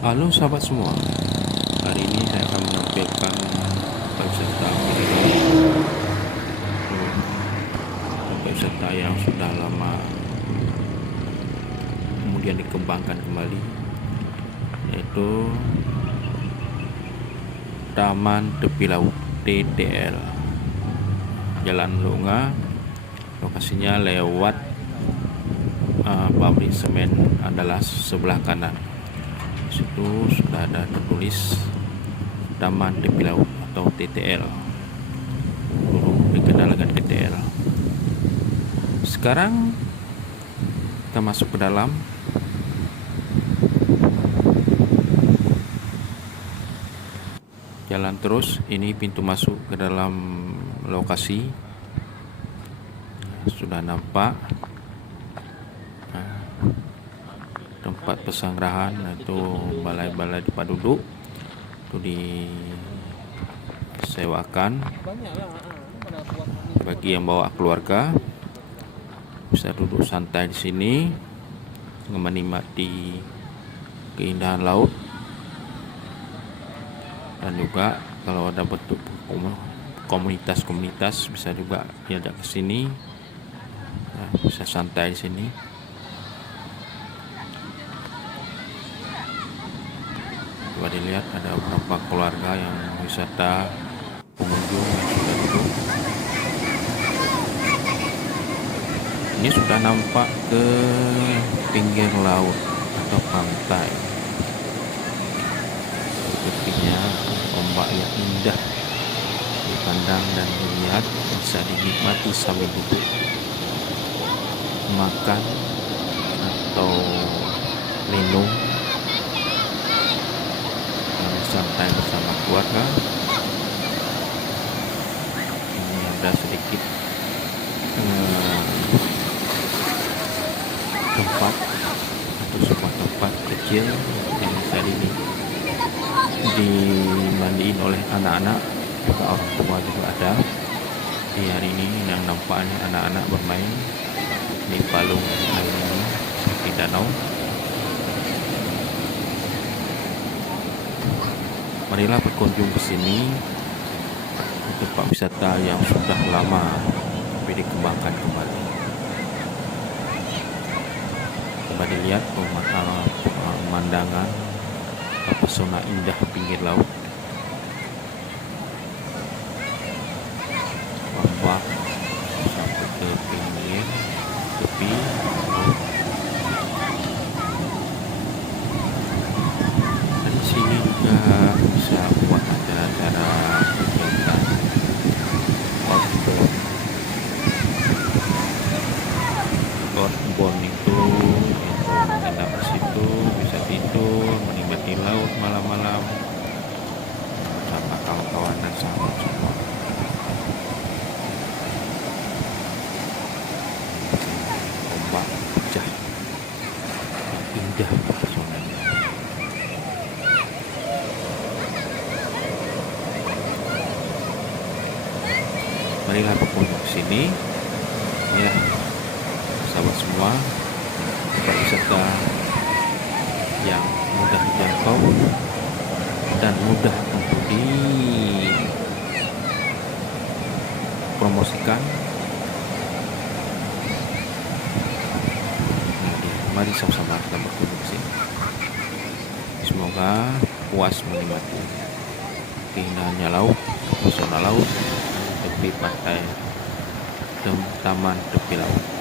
Halo sahabat semua, hari ini saya akan menampilkan pariwisata kuliner pariwisata yang sudah lama kemudian dikembangkan kembali, yaitu Taman Tepi Laut TTL Jalan Lunga. Lokasinya lewat pabrik semen Andalas sebelah kanan. Di situ sudah ada tertulis Taman Tepi Laut atau TTL, dulu dikenal dengan TTL. Sekarang kita masuk ke dalam. Jalan terus, ini pintu masuk ke dalam lokasi. Sudah nampak tempat pesanggrahan, yaitu balai-balai penduduk itu disewakan bagi yang bawa keluarga. Bisa duduk santai di sini menikmati keindahan laut, dan juga kalau ada bentuk komunitas bisa juga diajak ke sini. Bisa santai di sini. Coba dilihat, ada beberapa keluarga yang wisata, pengunjung yang sudah duduk. Ini sudah nampak ke pinggir laut atau pantai. Tepinya ombak yang indah dipandang dan dilihat, bisa dinikmati sambil duduk makan atau minum santai bersama keluarga. Ini ada sedikit tempat atau sebuah tempat kecil yang bisa dimandiin oleh anak-anak, juga orang tua juga ada. Di hari ini yang nampaknya anak-anak bermain di palung air ini di danau. Marilah berkunjung ke sini, tempat wisata yang sudah lama tapi dikembangkan kembali. Coba dilihat pemandangan pesona indah pinggir laut. Ombak sampai ke pinggir tepi. Dan di sini juga bisa buat acara-acara kegiatan outbound itu menginap di situ, bisa tidur menikmati laut malam-malam bersama kawan-kawan dan sahabat semua. Ombak pecah, indah pesonanya. Marilah berkunjung ke sini. Ya, sahabat semua, tempat wisata yang mudah dijangkau dan mudah untuk dipromosikan. Mari sama-sama kita berkunjung ke sini. Semoga puas menikmati keindahannya laut, pesona laut, tepi pantai, Taman Tepi Laut.